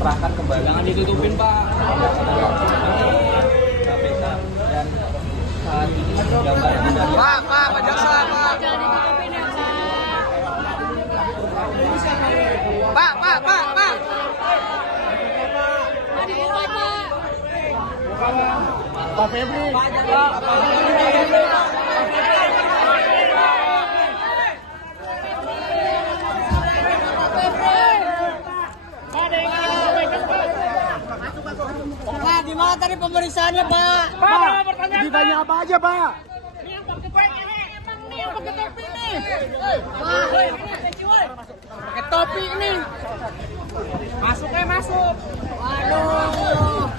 serahkan kembali. Jangan ditutupin, Pak. KPK dan saat ini gambar dari Pak Jaksa, Pak. Jangan ditutupin ya, Pak. Pak. Pak dibuka, Pak. Pak Febri. Pak, gimana tadi pemeriksaannya, Pak? Ditanya apa aja, Pak? Yang pakai topi nih. Pakai topi ini. Waduh.